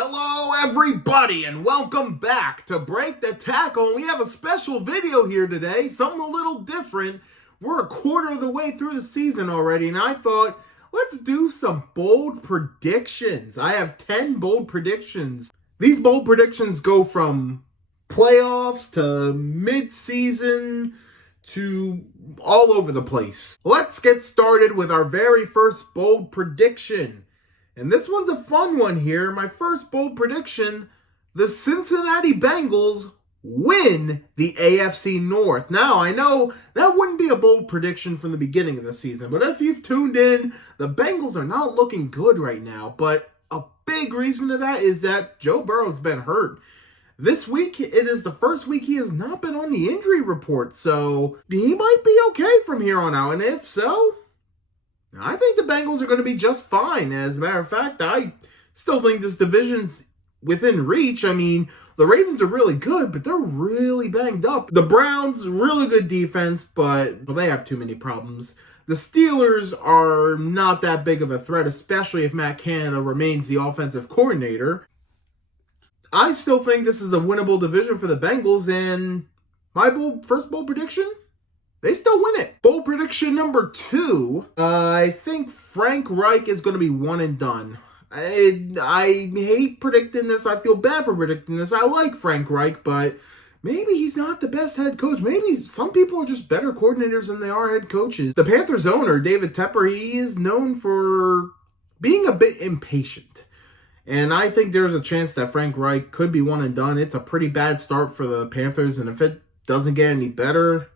Hello everybody and welcome back to Break the Tackle. We have a special video here today, something a little different. We're a quarter of the way through the season already, and I thought, let's do some bold predictions. I have 10 bold predictions. These bold predictions go from playoffs to mid-season to all over the place. Let's get started with our very first bold prediction. And this one's a fun one here. My first bold prediction, the Cincinnati Bengals win the AFC North. Now, I know that wouldn't be a bold prediction from the beginning of the season, but if you've tuned in, the Bengals are not looking good right now. But a big reason to that is that Joe Burrow's been hurt. This week, it is the first week he has not been on the injury report, so he might be okay from here on out. And if so, I think the Bengals are going to be just fine. As a matter of fact, I still think this division's within reach. I mean, the Ravens are really good, but they're really banged up. The Browns, really good defense, but they have too many problems. The Steelers are not that big of a threat, especially if Matt Canada remains the offensive coordinator. I still think this is a winnable division for the Bengals, and my first bold prediction, they still win it. Bold prediction number 2. I think Frank Reich is going to be one and done. I hate predicting this. I feel bad for predicting this. I like Frank Reich, but maybe he's not the best head coach. Maybe some people are just better coordinators than they are head coaches. The Panthers owner, David Tepper, he is known for being a bit impatient. And I think there's a chance that Frank Reich could be one and done. It's a pretty bad start for the Panthers, and if it doesn't get any better,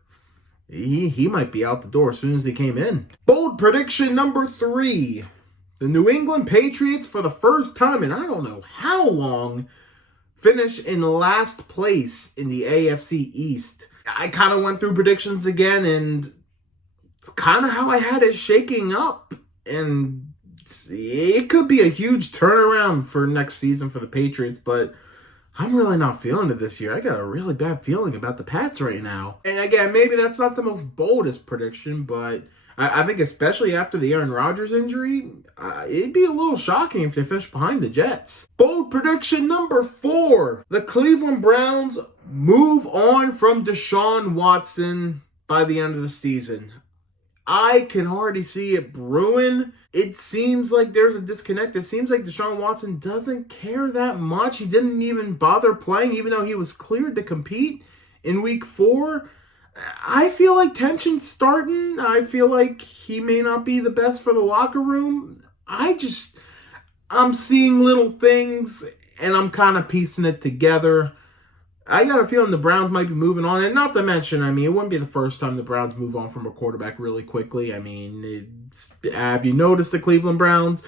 he might be out the door as soon as he came in. Bold prediction number 3. The New England Patriots, for the first time in I don't know how long, finish in last place in the AFC East. I kind of went through predictions again, and it's kind of how I had it shaking up. And it could be a huge turnaround for next season for the Patriots, but I'm really not feeling it this year. I got a really bad feeling about the Pats right now. And again, maybe that's not the most boldest prediction, but I think especially after the Aaron Rodgers injury, it'd be a little shocking if they finish behind the Jets. Bold prediction number 4. The Cleveland Browns move on from Deshaun Watson by the end of the season. I can already see it brewing. It seems like there's a disconnect. It seems like Deshaun Watson doesn't care that much. He didn't even bother playing, even though he was cleared to compete in week 4. I feel like tension's starting. I feel like he may not be the best for the locker room. I'm seeing little things, and I'm kind of piecing it together. I got a feeling the Browns might be moving on, and not to mention, I mean, it wouldn't be the first time the Browns move on from a quarterback really quickly. I mean, have you noticed the Cleveland Browns?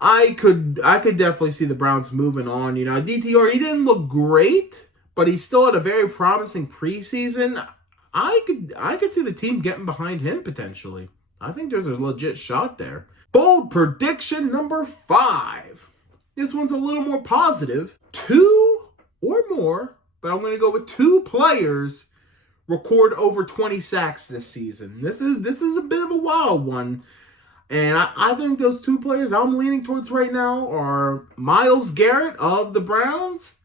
I could definitely see the Browns moving on. You know, DTR, he didn't look great, but he still had a very promising preseason. I could see the team getting behind him potentially. I think there's a legit shot there. Bold prediction number 5. This one's a little more positive. 2 or more, but I'm going to go with 2 players record over 20 sacks this season. This is a bit of a wild one. And I think those 2 players I'm leaning towards right now are Myles Garrett of the Browns,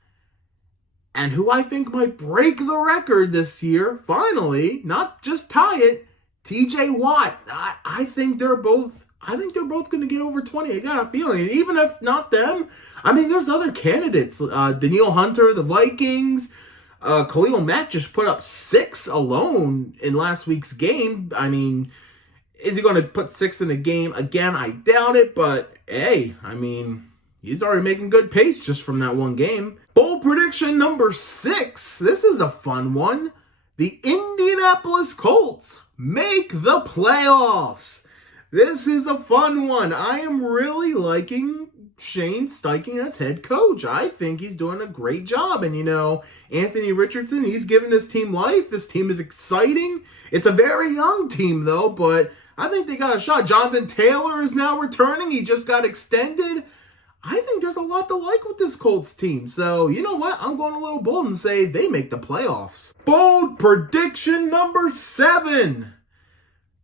and who I think might break the record this year, finally, not just tie it, TJ Watt. I think they're both going to get over 20. I got a feeling. And even if not them, I mean, there's other candidates. Danielle Hunter, the Vikings. Khalil Mack just put up 6 alone in last week's game. I mean, is he going to put 6 in a game? Again, I doubt it. But, hey, I mean, he's already making good pace just from that one game. Bold prediction number 6. This is a fun one. The Indianapolis Colts make the playoffs. This is a fun one. I am really liking Shane Steichen as head coach. I think he's doing a great job. And, you know, Anthony Richardson, he's giving this team life. This team is exciting. It's a very young team, though, but I think they got a shot. Jonathan Taylor is now returning. He just got extended. I think there's a lot to like with this Colts team. So, you know what? I'm going a little bold and say they make the playoffs. Bold prediction number 7.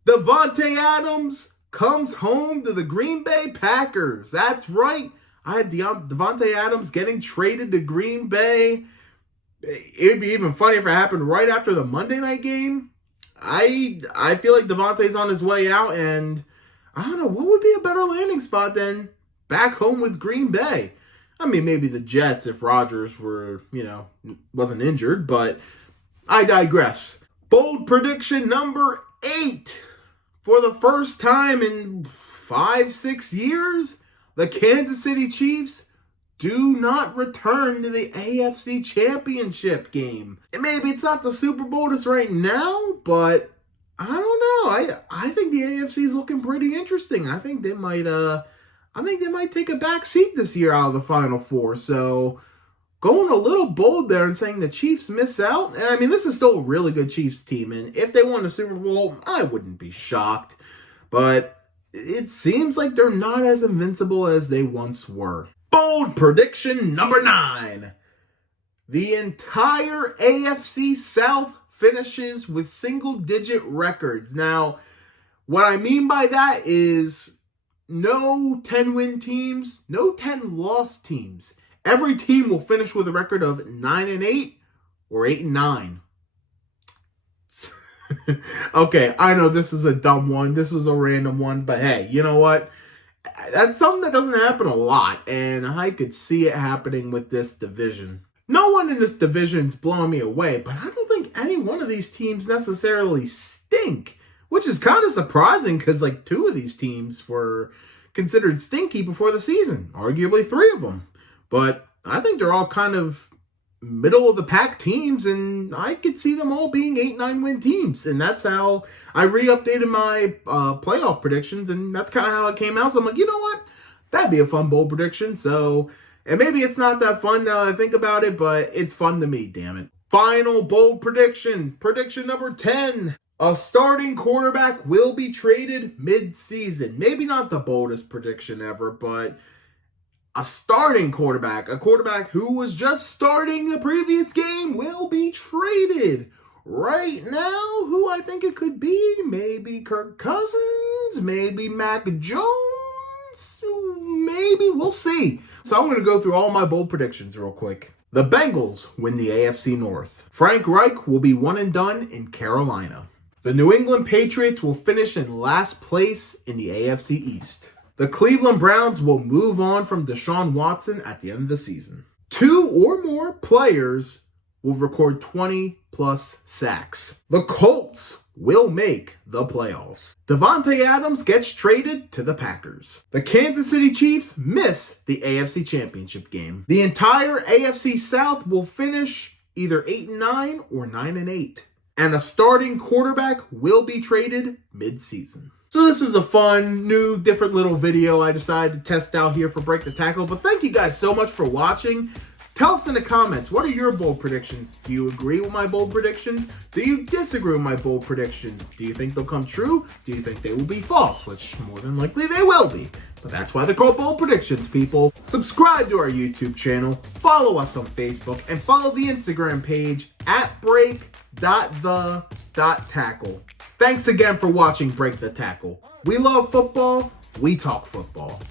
Davante Adams comes home to the Green Bay Packers. That's right. I had Davante Adams getting traded to Green Bay. It'd be even funny if it happened right after the Monday night game. I feel like Davante's on his way out, and I don't know, what would be a better landing spot than back home with Green Bay? I mean, maybe the Jets if Rodgers wasn't injured, but I digress. Bold prediction number 8. For the first time in 5-6 years, the Kansas City Chiefs do not return to the AFC Championship game. And maybe it's not the Super Bowl just right now, but I don't know. I think the AFC is looking pretty interesting. I think they might take a back seat this year out of the Final Four. So going a little bold there and saying the Chiefs miss out. I mean, this is still a really good Chiefs team, and if they won the Super Bowl, I wouldn't be shocked. But it seems like they're not as invincible as they once were. Bold prediction number 9. The entire AFC South finishes with single-digit records. Now, what I mean by that is no 10-win teams, no 10-loss teams. Every team will finish with a record of 9-8 or 8-9. Okay, I know this is a dumb one. This was a random one, but hey, you know what? That's something that doesn't happen a lot, and I could see it happening with this division. No one in this division's blowing me away, but I don't think any one of these teams necessarily stink, which is kind of surprising because, 2 of these teams were considered stinky before the season, arguably 3 of them. But I think they're all kind of middle-of-the-pack teams, and I could see them all being 8-9 win teams. And that's how I re-updated my playoff predictions, and that's kind of how it came out. So I'm like, you know what? That'd be a fun bold prediction. So, and maybe it's not that fun now that I think about it, but it's fun to me, damn it. Final bold prediction. Prediction number 10. A starting quarterback will be traded mid-season. Maybe not the boldest prediction ever, but a starting quarterback, a quarterback who was just starting the previous game, will be traded. Right now, who I think it could be, maybe Kirk Cousins, maybe Mac Jones, maybe, we'll see. So I'm going to go through all my bold predictions real quick. The Bengals win the AFC North. Frank Reich will be one and done in Carolina. The New England Patriots will finish in last place in the AFC East. The Cleveland Browns will move on from Deshaun Watson at the end of the season. 2 or more players will record 20-plus sacks. The Colts will make the playoffs. Davante Adams gets traded to the Packers. The Kansas City Chiefs miss the AFC Championship game. The entire AFC South will finish either 8-9 or 9-8. And a starting quarterback will be traded mid-season. So this was a fun, new, different little video I decided to test out here for Break the Tackle. But thank you guys so much for watching. Tell us in the comments, what are your bold predictions? Do you agree with my bold predictions? Do you disagree with my bold predictions? Do you think they'll come true? Do you think they will be false? Which more than likely they will be. But that's why they're called bold predictions, people. Subscribe to our YouTube channel, follow us on Facebook, and follow the Instagram page at break.the.tackle. Thanks again for watching Break the Tackle. We love football. We talk football.